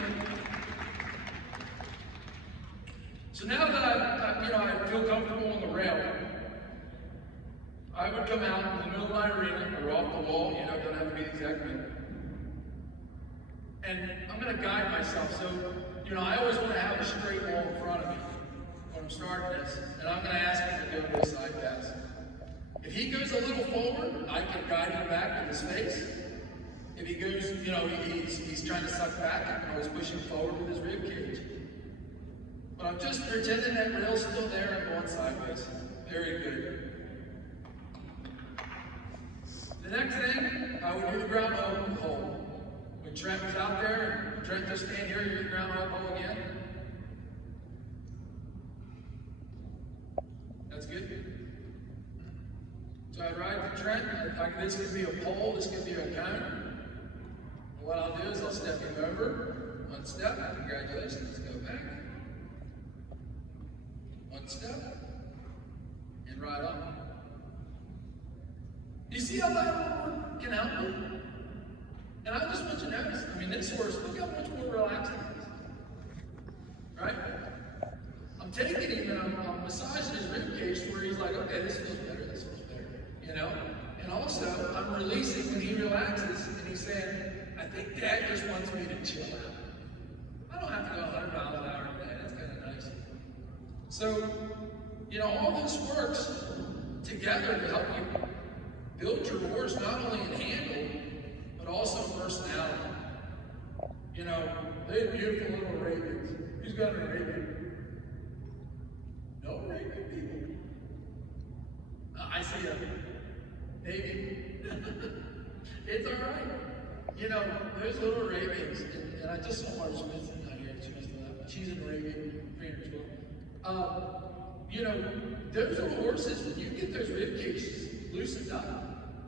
So now that I feel comfortable on the rail, I would come out in the middle of my arena or off the wall, you know, don't have to be the exact minute. And I'm going to guide myself. So, you know, I always want to have a straight wall in front of me when I'm starting this. And I'm going to ask him to go to a side pass. If he goes a little forward, I can guide him back with his face. If he goes, you know, he's trying to suck back, I can always push him forward with his rib cage. But I'm just pretending that rail's still there and going sideways. Very good. The next thing, I would do the ground hold. When Trent was out there, Trent just stand here, you do the ground hold again. That's good. So I ride the Trent, this could be a pole, this could be a cone. And what I'll do is I'll step him over, one step, congratulations, go back. One step, and ride on. You see how that can help me? And I just want you to notice, I mean, this horse, look how much more relaxed it is. Right? I'm taking him and I'm massaging his rib cage where he's like, okay, this feels better, this feels better. You know? And also, I'm releasing when he relaxes and he's saying, I think Dad just wants me to chill out. I don't have to go 100 miles an hour today, that's kind of nice. So, you know, all this works together to help you build your horse not only in handle, but also personality. You know, they're beautiful little ravens. Who's got a raven? No raven people. I see a maybe. It's all right. You know, those little ravens, and I just saw Marge Smith out here. She must have left. She's in a raven, 312. You know, those little horses, when you get those rib cages loosened up,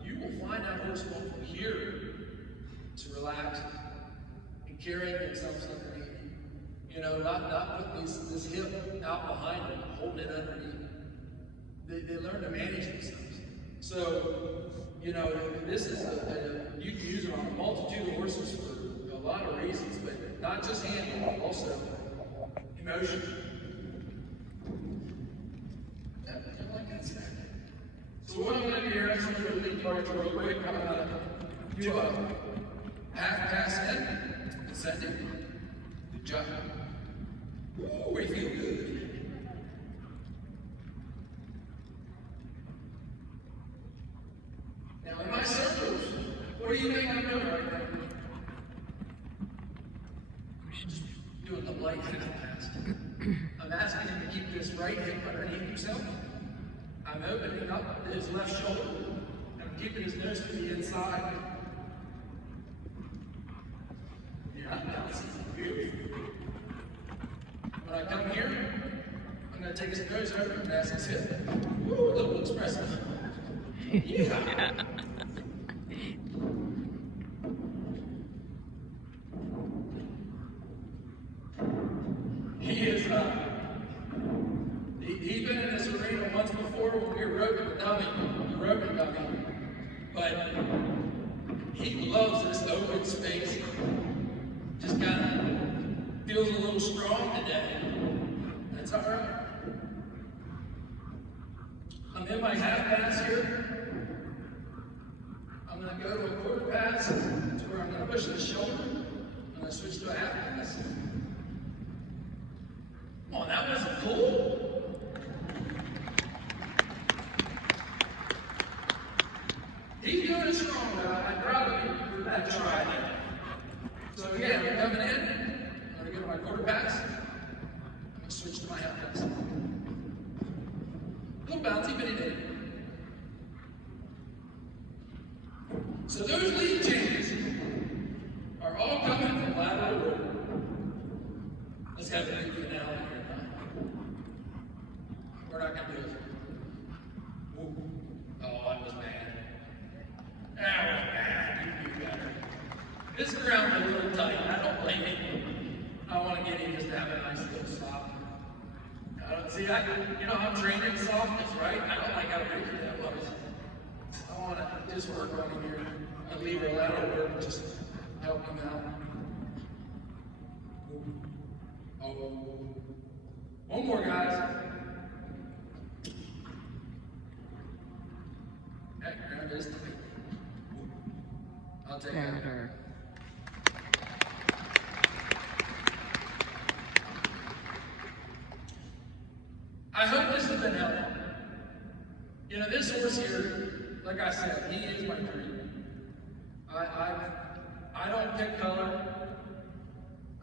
you will find that horse going from here to relax and carrying themselves underneath. You know, not putting this hip out behind them, holding it underneath. They learn to manage themselves. So, you know, this is you can use it on a multitude of horses for a lot of reasons, but not just handling, but also emotion. So what I'm going to do here, I'm going to do a lead charge real quick. I'm going to do a half pass in, ascending, jump. Ooh, we feel good. Now in my circles, what do you think I'm doing right now? Just doing the light half pass. I'm asking him to keep this right hip underneath himself. I'm opening up his left shoulder. I'm keeping his nose to the inside. Yeah, that's beautiful. When I come here, I'm going to take his nose over and ask his hip. Ooh, a little expressive. Yeah. He is, he's been in this arena once before when we were roping the dummy, but he loves this open space. Just kind of feels a little strong today. That's all right. I'm in my half pass here. I'm going to go to a quarter pass. That's where I'm going to push the shoulder. I'm going to switch to a half pass. Oh, that was cool. He's doing it strong, but I'm proud of him for that try. So again, I'm coming in. I'm going to go to my quarter pass. I'm going to switch to my half pass. A little bouncy, but he did. So those lead changes are all coming from lateral order. Let's have a big finale here. We're not going to do it. Ooh. Oh, that was bad. That was bad. You do better. This ground's a little tight. I don't blame him. I want to get him just to have a nice little stop. I don't see. You know, I'm trained in softness, right? I don't like how rigid that was. I want to just work on him here. I leave a lateral work and just help him out. Oh, one more, guys. Okay, ground is tight. I'll take Better. I hope this has been helpful. You know, this horse here, like I said, he is my dream. I don't pick color.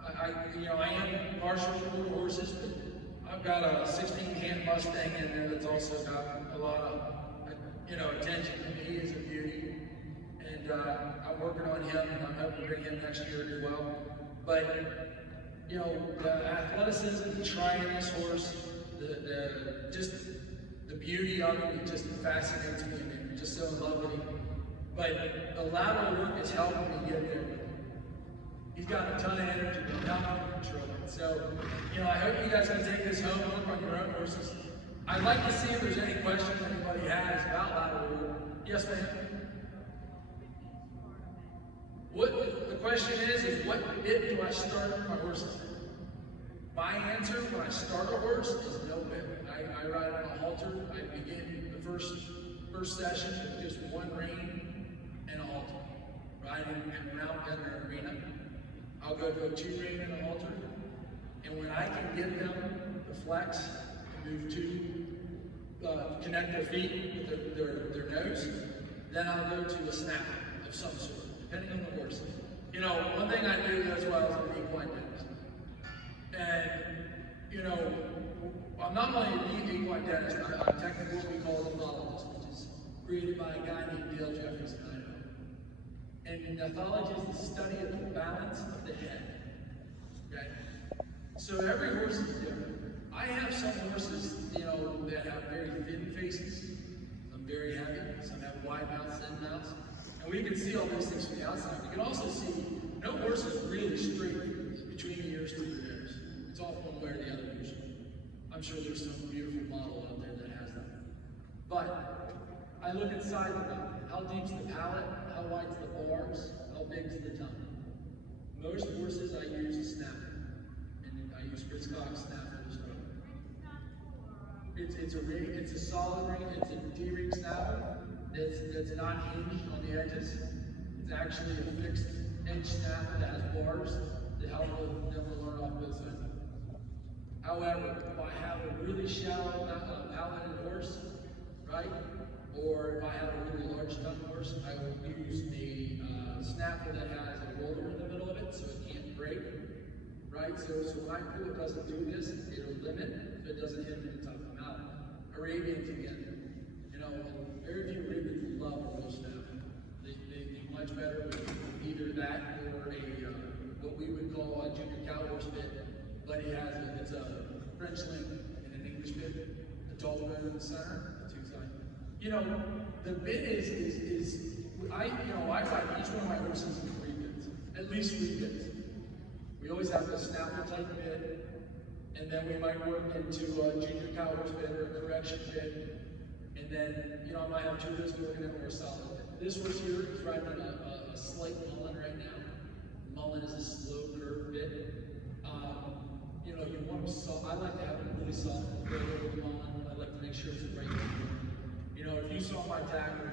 I am partial to horses, but I've got a 16-hand Mustang in there that's also got a lot of, attention to me. He's a beauty. And I'm working on him, and I'm hoping to bring him next year as well. But, the athleticism, the trying this horse, the beauty of him, it just fascinates me, and I'm just so in love with him. But the lateral work is helping me get there. He's got a ton of energy, but now I can control it. So, I hope you guys can take this home, work on your own horses. I'd like to see if there's any questions anybody has about lateral work. Yes, ma'am? The question is what bit do I start my horses in? My answer when I start a horse is no bit. I ride on a halter. I begin the first session with just one rein and a halter. Riding around in an arena. I'll go to a 2 rein and a halter. And when I can get them to flex, to move to connect their feet with their nose, then I'll go to a snap of some sort, depending on the horse. One thing I do as well is an equine dentist. And, I'm not only an equine dentist, I'm technically what we call a pathologist, which is created by a guy named Dale Jeffries in Idaho. And pathology is the study of the balance of the head. Okay? So every horse is different. I have some horses, that have very thin faces, some very heavy, some have wide mouths, thin mouths. And we can see all those things from the outside. We can also see no horse is really straight between the ears to the ears. It's all one way or the other usually. I'm sure there's some beautiful model out there that has that. But I look inside the mouth. How deep's the palate? How wide's the bars? How big's the tongue? Most horses I use a snapper. And I use Fritz Cox snapper as well. It's a ring, it's a solid ring, it's a D-ring snapper that's not hinged on the edges. It's actually a fixed edge snapper that has bars that help them learn off both sides. However, if I have a really shallow palated horse, right? Or if I have a really large tongue horse, I will use a snapper that has a roller in the middle of it so it can't break, right? So when I pull, it doesn't do this, it'll limit, if it doesn't hit in the top of the mouth. Arabians again. Very few Arabians love a roll snapper. They do much better with either that or what we would call a junior cow horse bit, but it's a French link and an English bit, a dull bone in the center, the two sides. The bit I try each one of my horses in 3 bits, at least 3 bits. We always have a snapper type bit, and then we might work into a junior cow horse bit or a correction bit, and then, I might have 2 of those working in a more solid bit. This horse here is riding a slight mullen right now. Mullen is a slow curve bit. You want them soft. I like to have them really soft and good over the mullen. I like to make sure it's the right thing. If you saw my tacker,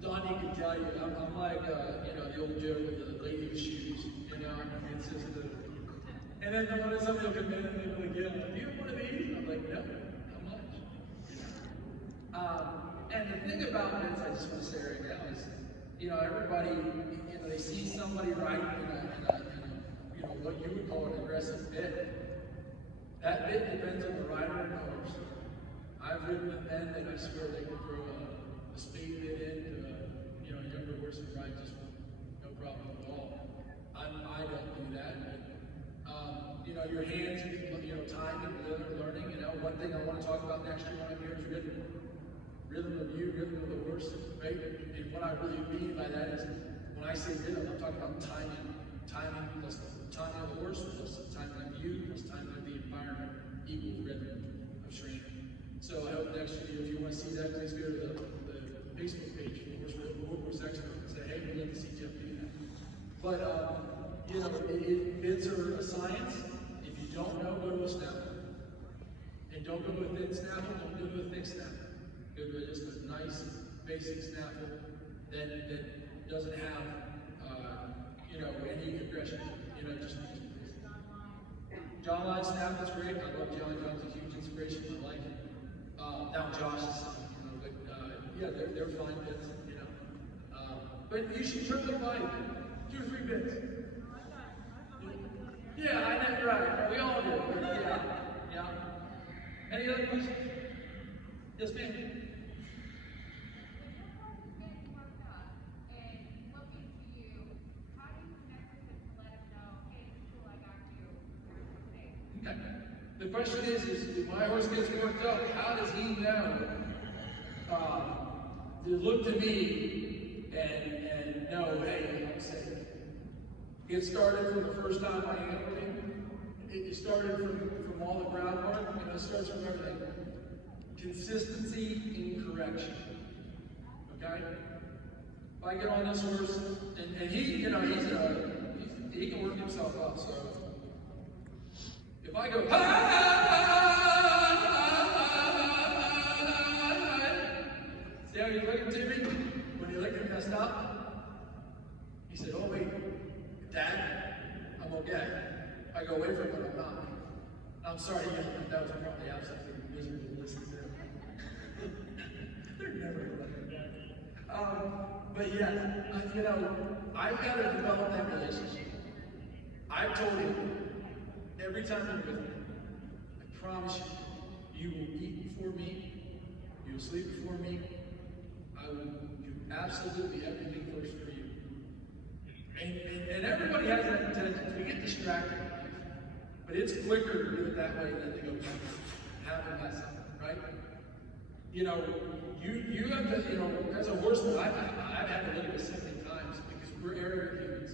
Donnie could tell you, I'm like, the old joke with the lady with shoes. It's just and then somebody will come in and they'll be like, yeah, do you have one of these? I'm like, no, how much? And the thing about this, I just want to say right now is, everybody, they see somebody riding in a what you would call an aggressive bit. That bit depends on the rider and the horse. I've ridden with men that I swear they can throw a speed bit into a younger horse and ride just no problem at all. I don't do that. But, your hands, time and learning. One thing I want to talk about next year when I'm here is rhythm. Rhythm of you, rhythm of the horse, right? And what I really mean by that is when I say rhythm, I'm talking about timing. Timing plus the timing of the horse plus the timing of you plus timing of the environment equals rhythm of training. So I hope next year, if you want to see that, please go to the Facebook page for Horse Expo and say, hey, we'd love to see Jeff do that. But, bids are a science. If you don't know, go to a snapper. And don't go to a thin snapper, don't go to a thick snapper. Go to just a nice basic snaffle that doesn't have, any aggression. Just John Line snaffle's great. I love John. John's a huge inspiration in my life. Now Josh is, but yeah, they're fine bits, but you should trim them by 2 or 3 bits. Yeah, I know, right. We all do. Yeah. Any other questions? Yes, ma'am. Okay. The question is if my horse gets worked up, how does he know to look to me and know, hey, I'm safe? It started from the first time I handled him. It started from all the groundwork, and it starts from everything. Consistency in correction. Okay? If I get on this horse, and he, he can work himself up, so if I go, see how he's looking to me? When he looked at me, I stopped. He said, oh wait, Dad, I'm okay. I go away from it, I'm not. I'm sorry, that was probably absolutely miserable to listen to. They're never going to let me down. But yeah, I've got to develop that relationship. I've told him, every time you're with me, I promise you, you will eat before me, you will sleep before me, I will do absolutely everything first for you. And everybody has that intention. We get distracted, but it's quicker to do it that way than to go have a mess up, right? You have to, as a horseman, I've had to live this so many times because we're arrogant humans.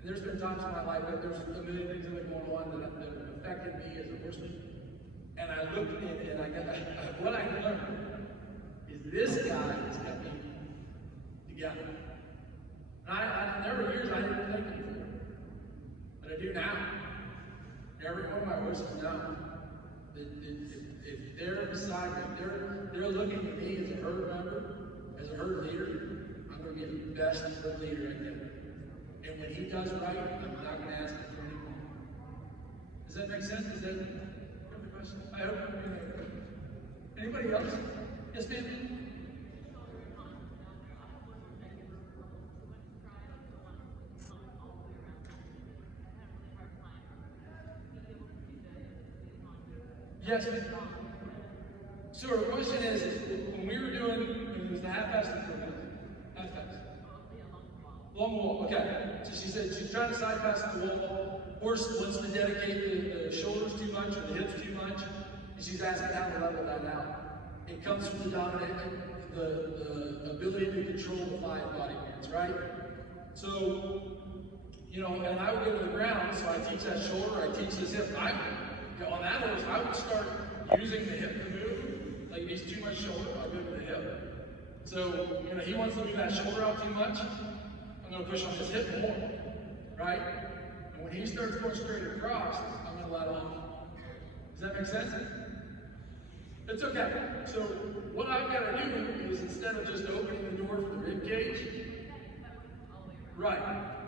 And there's been times in my life that there's a million things that are going on that have affected me as a horseman. And I looked and what I learned is this guy has got me together. And there were years I didn't think it before, but I do now. Every one of my horses now, if they're beside me, they're looking at me as a herd member, as a herd leader, I'm going to be the best herd leader I can. And when he does right, I'm not going to ask him for any more. Does that make sense? Is that the question? I hope. Anybody else? Yes, ma'am? Yes, ma'am. So her question is, when we were doing, it was the half-pass half-pass. Long wall, okay. So she said she's trying to side pass the wall. Horse wants to dedicate the shoulders too much or the hips too much, and she's asking how to level that out. It comes from the ability to control the 5 body parts, right? So, and I would go to the ground, so I teach that shoulder, I teach this hip. On that horse, I would start using the hip to move. Like if he's too much shoulder, I'll go to the hip. So, he wants to move that shoulder out too much, I'm going to push on his hip more, right? And when he starts going straight across, I'm going to let off. Does that make sense? It's okay. So what I've got to do is instead of just opening the door for the rib cage, right.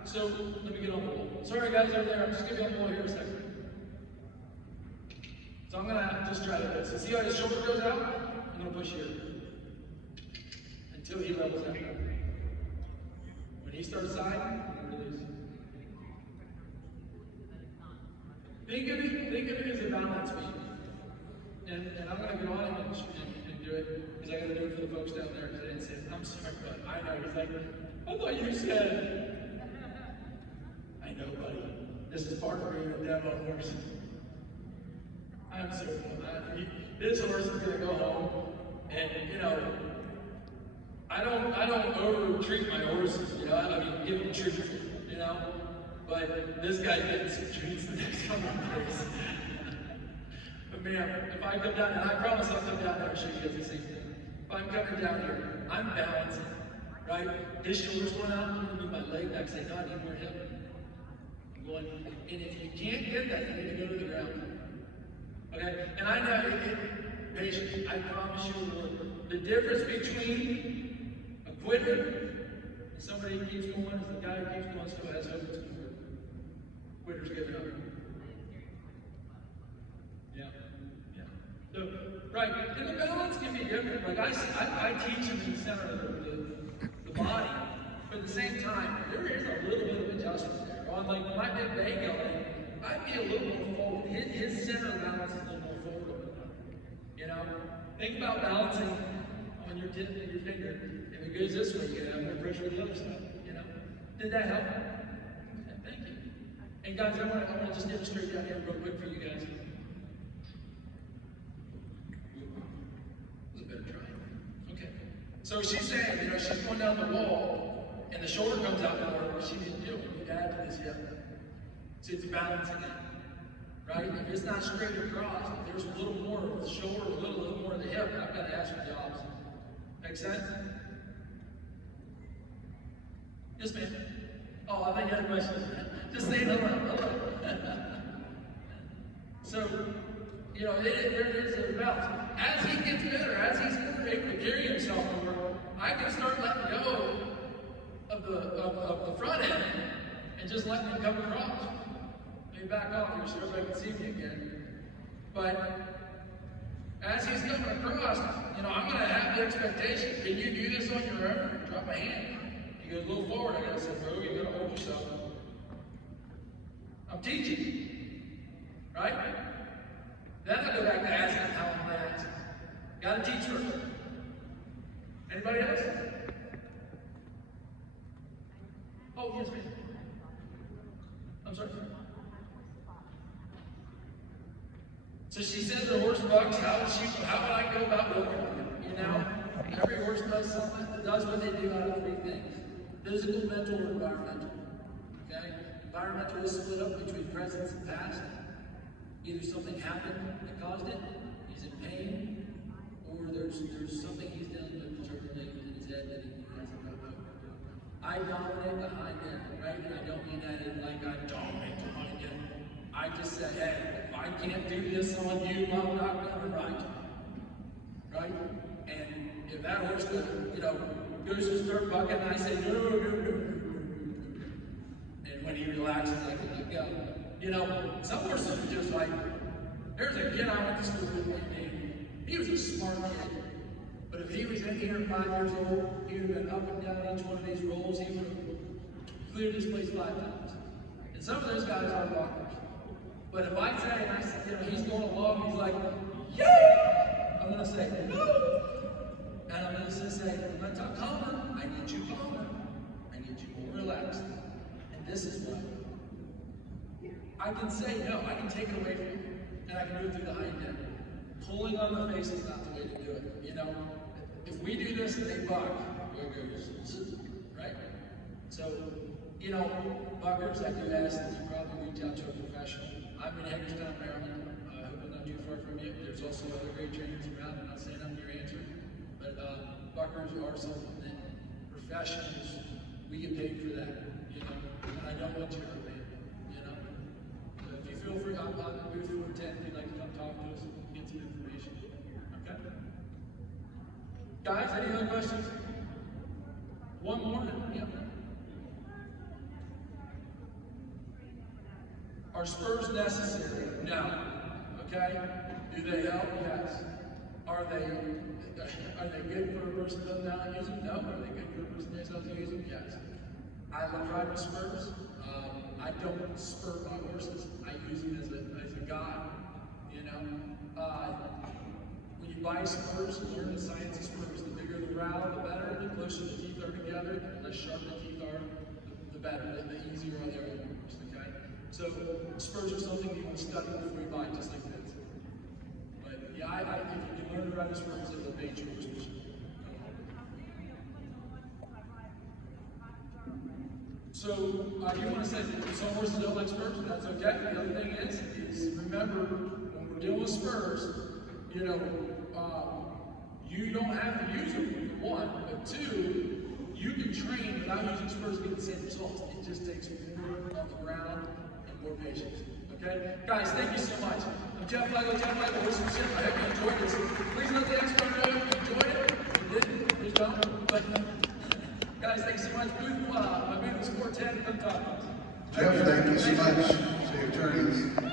So let me get on the wall. Sorry guys over there, I'm just going to be on the wall here a second. So I'm going to just try to do this. So see how his shoulder goes out? I'm going to push here until he levels out. When he starts siding, I'm going to release. Think of it as a balance beam. And I'm going to get on him and do it, because I got to do it for the folks down there, because I didn't say it. I'm sorry, but I know. He's like, I thought you said. I know, buddy. This is part of being a demo horse. I'm so glad. This horse is going to go home, and I don't over-treat my horses, give them treats, but this guy's getting some treats the next time I race. But man, if I come down, and I promise I'll come down there and show you guys the same thing. If I'm coming down here, I'm balancing, right? His shoulder's going out, I'm going to do my leg back, say, no, I need more hip. I'm going, and if you can't get that, you need to go to the ground. Okay? And I know, patience, I promise you, the difference between a quitter and somebody who keeps going is the guy who keeps going still has hope to score. Quitter's giving up. Yeah. So, right, and the balance can be different. Like I teach them in the center of the body, but at the same time, there is a little bit of adjustment there. On like my big bagel, I'd be a little more forward. His center of balance is a little more forward. You know? Think about balancing on your tip and your finger. If it goes this way, you're gonna have more pressure on the other side. You know? Did that help? Yeah, thank you. And guys, I want to just demonstrate down here real quick for you guys. So she's saying, you know, she's going down the wall, and the shoulder comes out more, but she didn't do it. You add to this hip. See, it's balancing it, right? If it's not straight across, if there's a little more of the shoulder, a little more of the hip, I've got to ask for the opposite. Make sense? Yes, ma'am. Oh, I think you had a question. Just say hello. So, you know, there is a balance. As he gets better, as he's able to carry himself more, I can start letting go of the front end and just letting him come across. Let me back off here so everybody can see me again. But as he's coming across, you know, I'm going to have the expectation. Can you do this on your own? Drop my hand. He goes a little forward. I got to say, bro, you got to hold yourself. I'm teaching, right? Then I go back to asking how I'm at. Got to teach first. Anybody else? Oh, yes, ma'am. I'm sorry. So she says the horse bucks. How would I go about working on it? You know, every horse does something. Does what they do out of three things: physical, mental, or environmental. Okay. Environmental is split up between presence and past. Either something happened that caused it, he's in pain, or there's something he's dealing with internally in his head that he hasn't got over. I dominate the hind end, right? And I don't mean that in like I dominate the hind end. I just say, hey, if I can't do this on you, I'm not gonna ride. Right? And if that horse goes to start bucking, I say, no. And when he relaxes, I can let go. You know, some horses are just like, there's a kid I went to school with one day. He was a smart kid. But if he was in here at 5 years old, he would have been up and down each one of these rolls. He would have cleared this place 5 times. And some of those guys are walkers. But if I say, and I say, you know, he's going along, he's like, yeah! I'm going to say, no! And I'm going to say, I'm going to talk calmer. I need you calmer. I need you more relaxed. And this is what I can say no, I can take it away from you, and I can do it through the hind end. Pulling on the face is not the way to do it. You know, if we do this and they buck, where goes, right? So, you know, buckers, I do ask that you probably reach out to a professional. I'm in Hagerstown, Maryland. I hope I'm not too far from you. There's also other great trainers around. I'm not saying I'm your answer, but buckers are something that professionals, we get paid for that, you know, and I don't want you to hurt me. Feel free, I'm on the booth for 10 if you'd like to come talk to us and get some information. Okay? Guys, any other questions? One more? Yep. Are spurs necessary? No. Okay? Do they help? Yes. Are they good for a person who doesn't know how to use them? No. Are they good for a person who knows how to use them? Yes. I have tried with spurs. I don't spur my horses. I use them as a guide, you know. When you buy spurs, learn the science of spurs. The bigger the rowel, the better. The closer the teeth are together, the less sharp the teeth are, the better. The easier are they on the horse, okay? So spurs are something you want to study before you buy, just like this. But yeah, if you can learn to ride the spurs, it'll make your horse. So you want to say that some horses don't like spurs, that's okay. The other thing is remember, when we're dealing with spurs, you know, you don't have to use them, for one, but two, you can train without using spurs to get the same results. It just takes more on the ground and more patience. Okay? Guys, thank you so much. I'm Jeff Lego, Horse and Ship. I hope you enjoyed this. Please let the expert know if you enjoyed it. don't. But guys, thanks so much. My booth was 410. Come talk to us. Jeff, thank you so much for your attorneys.